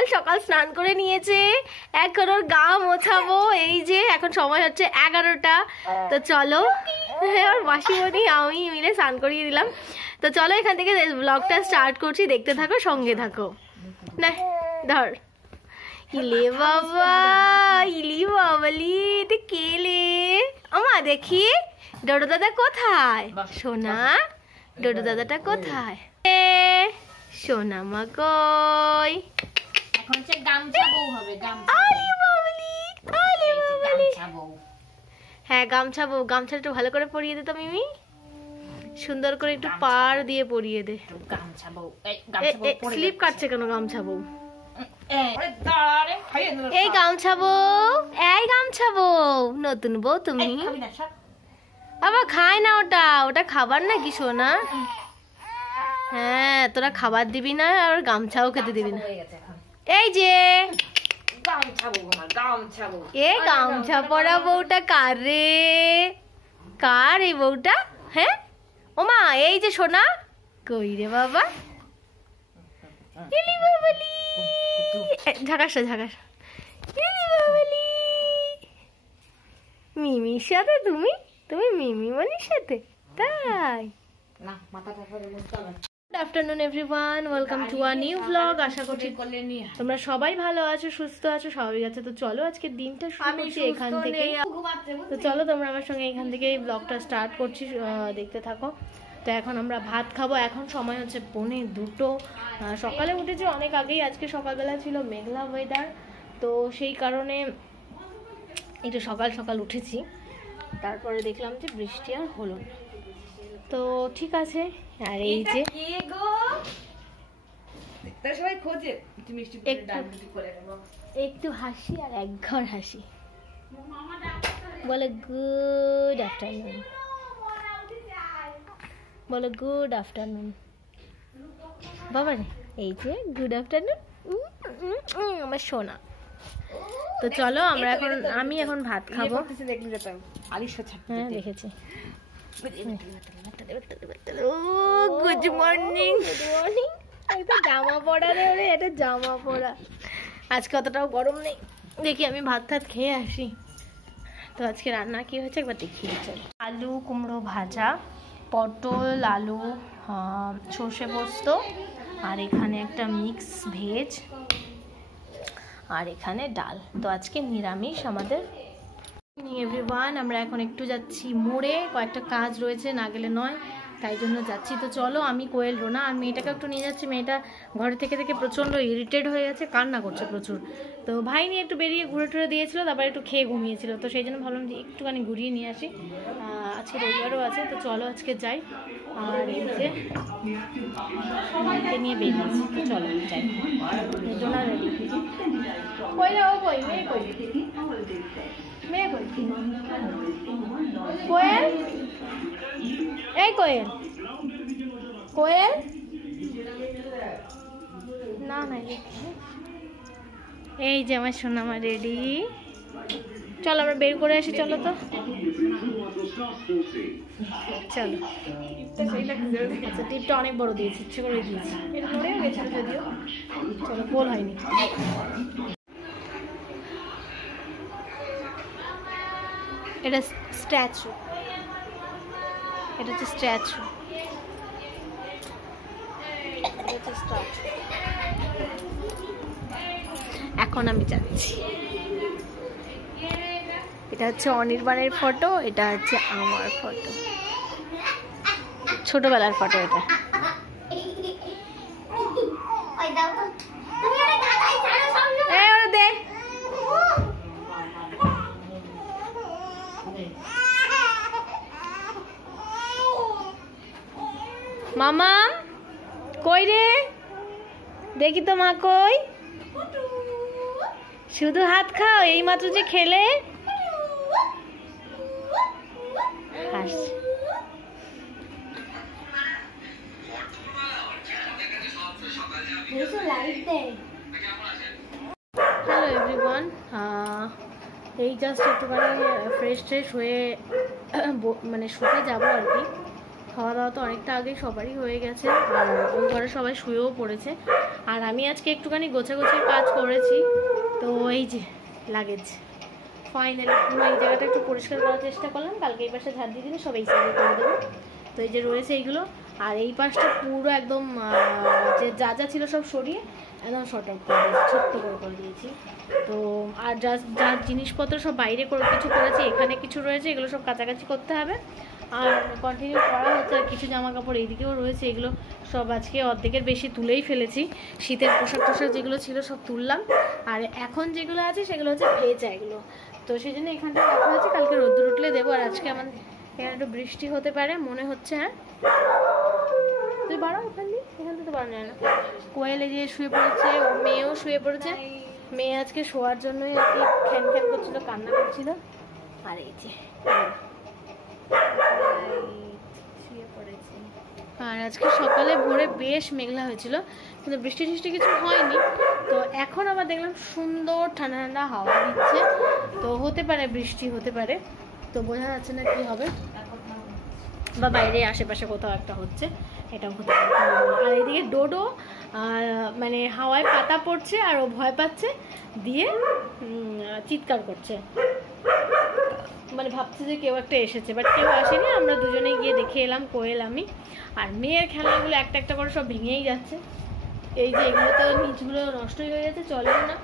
সকাল সকাল স্নান করে নিয়েছে, এখন ওর গা মোছাবো। এই যে এখন সময় হচ্ছে 11টা। তো চলো, ওর মাসিমণি আমি মিলে স্নান করিয়ে দিলাম। তো চলো এখান থেকে ব্লগটা স্টার্ট করছি, দেখতে থাকো, সঙ্গে থাকো। না ধর, ইলে বাবা, ইলি বাবালি, এটা কেলে আমা, দেখি ডোডো দাদা কোথায়? সোনা, ডোডো দাদাটা কোথায়? সোনা মা কই? এখন হচ্ছে গামছা বউ হবে, গামছা। আলি বাবলি, আলি বাবলি। হ্যাঁ গামছা বউ। গামছাটা একটু ভালো করে পরিয়ে দে তো মিমি, সুন্দর করে একটু পার দিয়ে পরিয়ে দে। গামছা বউ, এই গামছা বউ পরে স্লিপ কাটছে কেন গামছা বউ? ওরে দাঁড়া রে, খাইয়ে দিল। এই গামছা বউ, এই গামছা বউ, নতুন বউ তুমি? খাবি না সব? আবার খায় না ওটা, ওটা খাবার নাকি সোনা? হ্যাঁ তোরা খাবার দিবি না আর গামছাও খেতে দিবি না। এই যে গামছা বউ, আমার গামছা বউ। এ গামছা পরা বউটা কার রে? কার এই বউটা? হ্যাঁ ওমা, এই যে সোনা কই রে বাবা? ইলি বাবলি, ঝাকাসা ঝাকাস, ইলি বাবলি। মিমির সাথে তুমি? তুমি মিমি মনির সাথে? তাই? না মাথাটা ধরে চলো। Good afternoon everyone, welcome to a new blog. আশা করছি তোমরা সবাই ভালো আছো, সুস্থ আছো, স্বাভাবিক আছো। তো চলো আজকে দিনটা শুরু করছি এখান থেকে। তো চলো তোমরা আমার সঙ্গে এখান থেকে এই ব্লগটা স্টার্ট করছি, দেখতে থাকো। তো এখন আমরা ভাত খাবো। এখন সময় হচ্ছে 1:45। সকালে উঠেছি অনেক আগেই, আজকে সকালবেলা ছিল মেঘলা ওয়েদার, তো সেই কারণে একটু সকাল সকাল উঠেছি। তারপরে দেখলাম যে বৃষ্টি আর হলো না, তো ঠিক আছে। আর এই যে সবাই খোঁজে একটু হাসি আর এক ঘর হাসি, বলে গুড আফটারনুন, বলো গুড আফটারনুন বাবা রে। এই যে গুড আফটারনুন আমার সোনা। তো চলো আমরা এখন, আমি এখন ভাত খাবো। হ্যাঁ দেখেছি। Good morning, good morning. একটা জামা পরা রে, ওরে এটা জামা পরা। আজকে অতটাও গরম নেই। দেখি আমি ভাত টাত খেয়ে আসি। তো আজকে রান্না কি হয়েছে একবার দেখিয়ে চলো। আলু কুমড়ো ভাজা, পটল আলু সর্ষে পোস্ত, আর এখানে একটা মিক্স ভেজ, আর এখানে ডাল। তো আজকে নিরামিষ আমাদের। এভরিওয়ান, আমরা এখন একটু যাচ্ছি মোড়ে, কয়েকটা কাজ রয়েছে, না গেলে নয়, তাই জন্য যাচ্ছি। তো চলো, আমি কোয়েল, রোনা আর মেয়েটাকে একটু নিয়ে যাচ্ছি। মেয়েটা ঘরে থেকে থেকে প্রচণ্ড ইরিটেড হয়ে গেছে, কান্না করছে প্রচুর। তো ভাই নিয়ে একটু বেরিয়ে ঘুরে টুরে দিয়েছিল, তারপরে একটু খেয়ে ঘুমিয়েছিল, তো সেই জন্য ভাবলাম যে একটুখানি ঘুরিয়ে নিয়ে আসি। আজকে রবিবারও আছে, তো চলো আজকে যাই। আর এই যে সবাইকে নিয়ে বেরিয়েছি, তো চলো যাই। রোনা রেডি, কইলে ও কই, মেয়ে কই, মেয়ে কই, কোয়েল, এই কোয়েল, কোয়েল না না, এই যে আমার সোনা আমার রেডি। চলো আমরা বের করে আসি, চলো তো চলো। আচ্ছা টিপটা অনেক বড় দিয়েছি, ইচ্ছে করে দিয়েছি, এটা নড়েও গেছিল যদিও, চলো গোল হয়নি। এটা স্ট্যাচু, এটা হচ্ছে স্ট্যাচু, এখন আমি যাচ্ছি। এটা হচ্ছে অনির্বাণের ফটো, এটা হচ্ছে আমার ফটো, ছোটবেলার ফটো এটা। মামা কই রে, দেখি তো মা কই। শুধু হাত খাও, এই মাত্র যে খেলে। হাসছে। হ্যালো এভরিওয়ান, এই জাস্ট একটুখানি ফ্রেশ ট্রেশ হয়ে মানে শুতে যাবো আর কি। খাওয়া দাওয়া তো অনেকটা আগেই সবারই হয়ে গেছে, আর ওই ঘরে সবাই শুয়েও পড়েছে। আর আমি আজকে একটুখানি গোছাগুছির কাজ করেছি। তো এই যে লাগেজ ফাইনালি পুরো এই জায়গাটা একটু পরিষ্কার করার চেষ্টা করলাম, কালকে এই পাশে ঝাড় দিয়ে দিলে সব এই সাইডে করে দেবো। তো এই যে রয়েছে এইগুলো, আর এই পাশটা পুরো একদম যে যা যা ছিল সব সরিয়ে একদম শর্ট আউট করে দিয়েছি, ছোট্ট করে দিয়েছি। তো আর যার জিনিসপত্র সব বাইরে করে কিছু করেছি, এখানে কিছু রয়েছে, এগুলো সব কাছাকাছি করতে হবে। আর কন্টিনিউ করা হচ্ছে। আর কিছু জামা কাপড় এইদিকেও রয়েছে, এগুলো সব আজকে অর্ধেকের বেশি তুলেই ফেলেছি। শীতের পোশাক টোশাক যেগুলো ছিল সব তুললাম। আর এখন যেগুলো আছে সেগুলো হচ্ছে ভেজা এগুলো, তো সেই জন্য এখানটা রাখা হয়েছে, কালকে রোদ্দুর উঠলে দেবো। আর আজকে আমাদের এখানে একটু বৃষ্টি হতে পারে মনে হচ্ছে। হ্যাঁ তুই বাড়ো ওখান দিয়ে, এখান থেকে তো বাড়ানো যায় না। কোয়েল এই যে শুয়ে পড়েছে, ও মেয়েও শুয়ে পড়েছে। মেয়ে আজকে শোয়ার জন্যই আর কি খ্যান খ্যান করছিল, কান্না করছিল। আর এই যে শুয়ে পড়েছে। আর আজকে সকালে ভোরে বেশ মেঘলা হয়েছিল, কিন্তু বৃষ্টি টিষ্টি কিছু হয়নি। তো এখন আবার দেখলাম সুন্দর ঠান্ডা ঠান্ডা হাওয়া দিচ্ছে, তো হতে পারে বৃষ্টি হতে পারে, তো বোঝা যাচ্ছে না কি হবে, বা বাইরে আশেপাশে কোথাও একটা হচ্ছে, এটাও হতে পারে। আর এদিকে ডোডো মানে হাওয়ায় পাতা পড়ছে আর ও ভয় পাচ্ছে, দিয়ে চিৎকার করছে, মানে ভাবছে যে কেউ একটা এসেছে, বাট কেউ আসেনি। আমরা দুজনেই গিয়ে দেখে এলাম, কোয়েল আমি। আর মেয়ের খেলনাগুলো একটা একটা করে সব ভেঙেই যাচ্ছে। এই যে এগুলো তো নিচগুলো নষ্টই হয়ে গেছে, চলেও না।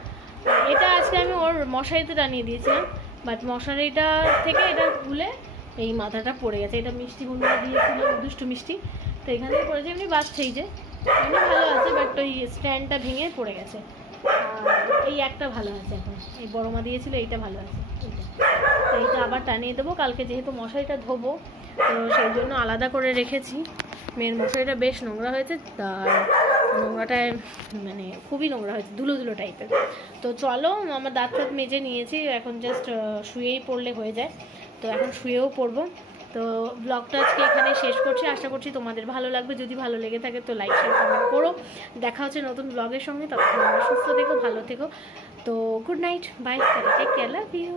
এটা আজকে আমি ওর মশারিতে টানিয়ে দিয়েছিলাম, বাট মশারিটা থেকে এটা খুলে এই মাথাটা পড়ে গেছে। এটা মিষ্টি বন্ধুরা দিয়েছিল, দুষ্টু মিষ্টি, তো এখান থেকে পড়েছে। এমনি বাচ্চাই যে এমনি ভালো আছে, বাট ওই স্ট্যান্ডটা ভেঙে পড়ে গেছে। আর এই একটা ভালো আছে, এখন এই বড় মা দিয়েছিল, এইটা ভালো আছে। তো এইটা আবার টানিয়ে দেবো কালকে, যেহেতু মশারিটা ধোবো, তো সেই জন্য আলাদা করে রেখেছি। মেয়ের মশারিটা বেশ নোংরা হয়েছে, আর নোংরাটায় মানে খুবই নোংরা হয়েছে, ধুলো ধুলো টাইপের। তো চলো, আমার দাঁত ফাত মেজে নিয়েছি, এখন জাস্ট শুয়েই পড়লে হয়ে যায়, তো এখন শুয়েও পড়বো। তো ব্লগটা আজকে এখানে শেষ করছি, আশা করছি তোমাদের ভালো লাগবে। যদি ভালো লেগে থাকে তো লাইক শেয়ার কমেন্ট করো। দেখা হচ্ছে নতুন ব্লগের সঙ্গে, ততক্ষণ সুস্থ থেকো, ভালো থেকো। তো good night, bye, take care, love you.